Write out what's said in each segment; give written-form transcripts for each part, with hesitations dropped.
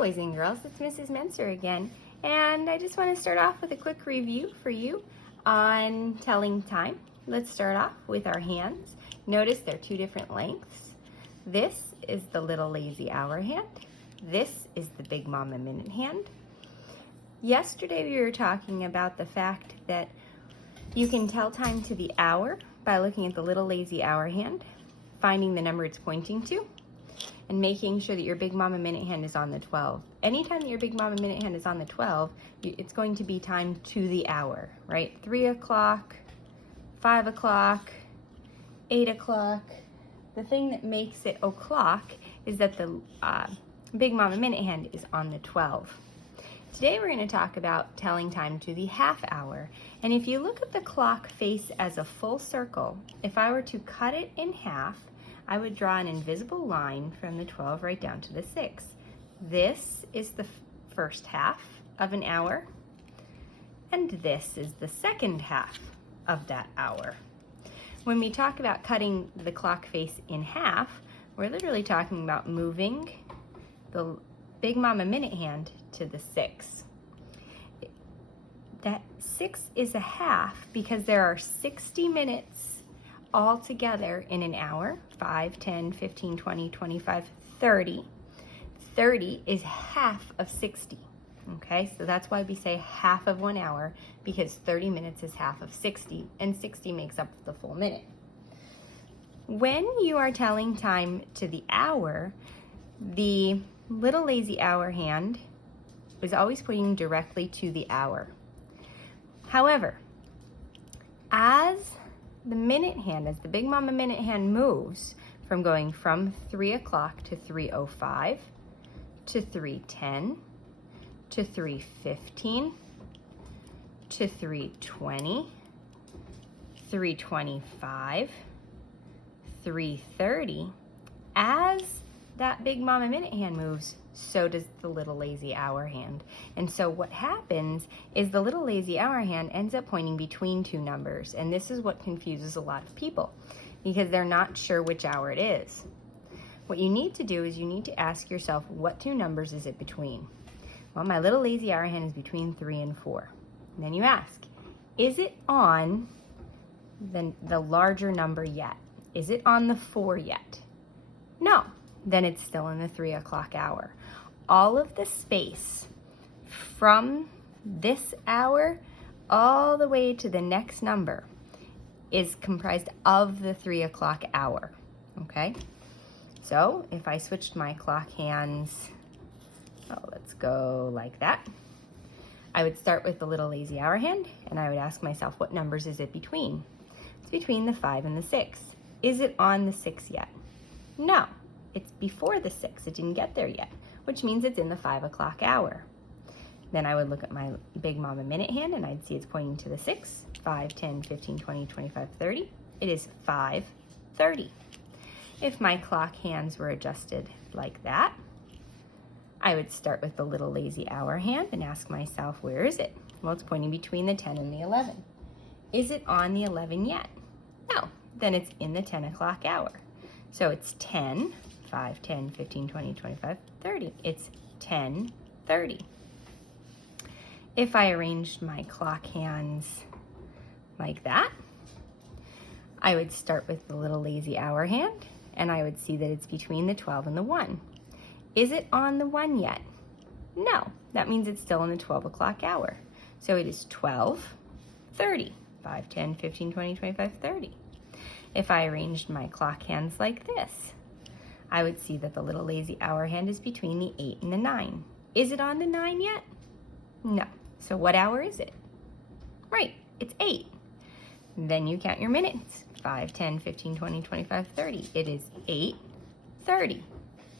boys and girls, it's Mrs. Mencer again, and I just want to start off with a quick review for you on telling time. Let's start off with our hands. Notice they're two different lengths. This is the little lazy hour hand. This is the Big Mama minute hand. Yesterday we were talking about the fact that you can tell time to the hour by looking at the little lazy hour hand, finding the number it's pointing to, and making sure that your Big Mama minute hand is on the 12. Anytime that your Big Mama minute hand is on the 12, it's going to be timed to the hour, right? 3 o'clock, 5 o'clock, 8 o'clock. The thing that makes it o'clock is that the Big Mama minute hand is on the 12. Today we're going to talk about telling time to the half hour. And if you look at the clock face as a full circle, if I were to cut it in half, I would draw an invisible line from the 12 right down to the 6. This is the first half of an hour, and this is the second half of that hour. When we talk about cutting the clock face in half, we're literally talking about moving the Big Mama minute hand to the 6. That 6 is a half because there are 60 minutes all together in an hour. 5, 10, 15, 20, 25, 30. 30 is half of 60. Okay, so that's why we say half of 1 hour, because 30 minutes is half of 60, and 60 makes up the full minute. When you are telling time to the hour, the little lazy hour hand is always pointing directly to the hour. However, as the minute hand, as the Big Mama minute hand moves from going from 3 o'clock to 3:05 to 3:10 to 3:15 to 3:20, 3:25, 3:30, as that Big Mama minute hand moves, so does the little lazy hour hand. And so what happens is the little lazy hour hand ends up pointing between two numbers, and this is what confuses a lot of people because they're not sure which hour it is. What you need to do is you need to ask yourself, what two numbers is it between? Well, my little lazy hour hand is between 3 and 4. And then you ask, is it on the larger number yet? Is it on the 4 yet? No. Then it's still in the 3 o'clock hour. All of the space from this hour all the way to the next number is comprised of the 3 o'clock hour, okay? So if I switched my clock hands, let's go like that. I would start with the little lazy hour hand, and I would ask myself, what numbers is it between? It's between the 5 and the 6. Is it on the 6 yet? No. It's before the 6, it didn't get there yet, which means it's in the 5 o'clock hour. Then I would look at my Big Mama minute hand and I'd see it's pointing to the 6, 5, 10, 15, 20, 25, 30. It is 5:30. If my clock hands were adjusted like that, I would start with the little lazy hour hand and ask myself, where is it? Well, it's pointing between the 10 and the 11. Is it on the 11 yet? No, then it's in the 10 o'clock hour. So it's 10, 5, 10, 15, 20, 25, 30. It's 10:30. If I arranged my clock hands like that, I would start with the little lazy hour hand, and I would see that it's between the 12 and the 1. Is it on the 1 yet? No, that means it's still in the 12 o'clock hour. So it is 12:30, 5, 10, 15, 20, 25, 30. If I arranged my clock hands like this, I would see that the little lazy hour hand is between the 8 and the 9. Is it on the 9 yet? No. So what hour is it? Right, it's 8. Then you count your minutes. 5, 10, 15, 20, 25, 30. It is 8:30.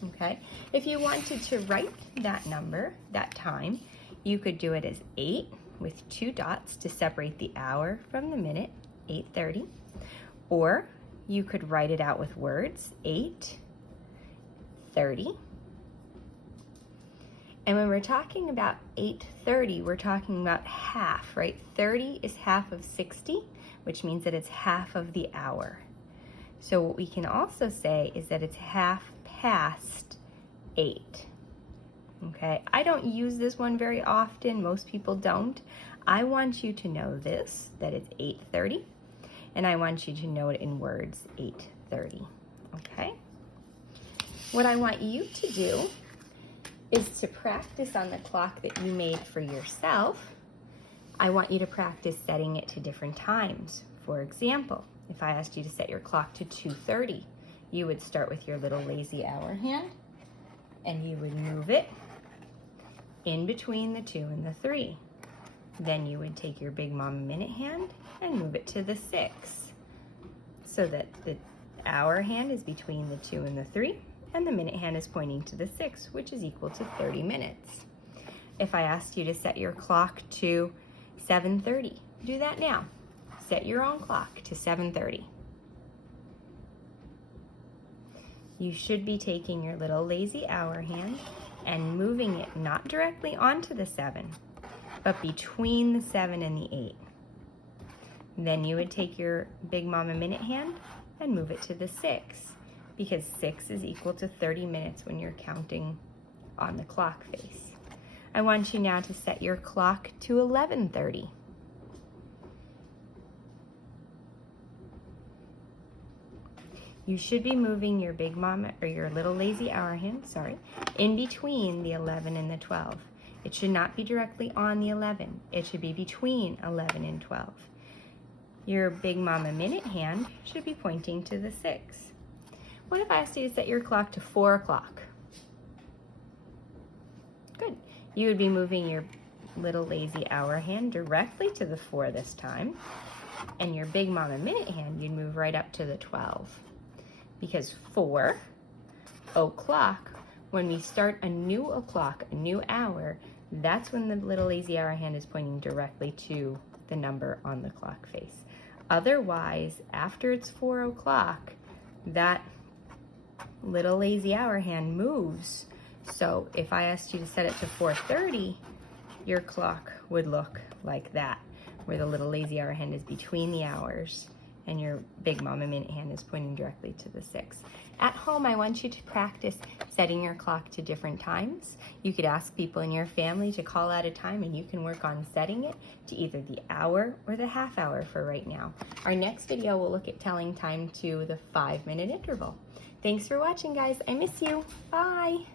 Okay? If you wanted to write that number, that time, you could do it as 8 with 2 dots to separate the hour from the minute, 8:30. Or you could write it out with words, 8:30. And when we're talking about 8:30, we're talking about half, right? 30 is half of 60, which means that it's half of the hour. So what we can also say is that it's half past 8. Okay, I don't use this one very often. Most people don't. I want you to know this, that it's 8:30, and I want you to know it in words, 8:30, okay? What I want you to do is to practice on the clock that you made for yourself. I want you to practice setting it to different times. For example, if I asked you to set your clock to 2:30, you would start with your little lazy hour hand, and you would move it in between the 2 and the 3. Then you would take your Big Mama minute hand and move it to the 6, so that the hour hand is between the 2 and the 3, and the minute hand is pointing to the 6, which is equal to 30 minutes. If I asked you to set your clock to 7:30, do that now. Set your own clock to 7:30. You should be taking your little lazy hour hand and moving it not directly onto the 7, but between the 7 and the 8. Then you would take your Big Mama minute hand and move it to the 6, because 6 is equal to 30 minutes when you're counting on the clock face. I want you now to set your clock to 11:30. You should be moving your Big Mama, or your little lazy hour hand, in between the 11 and the 12. It should not be directly on the 11. It should be between 11 and 12. Your Big Mama minute hand should be pointing to the 6. What if I asked you to set your clock to 4 o'clock? Good. You would be moving your little lazy hour hand directly to the 4 this time, and your Big Mama minute hand, you'd move right up to the 12. Because 4 o'clock, when we start a new o'clock, a new hour, that's when the little lazy hour hand is pointing directly to the number on the clock face. Otherwise, after it's 4 o'clock, that little lazy hour hand moves. So if I asked you to set it to 4:30, your clock would look like that, where the little lazy hour hand is between the hours and your Big Mama minute hand is pointing directly to the 6. At home, I want you to practice setting your clock to different times. You could ask people in your family to call out a time, and you can work on setting it to either the hour or the half hour for right now. Our next video will look at telling time to the 5-minute interval. Thanks for watching, guys. I miss you. Bye.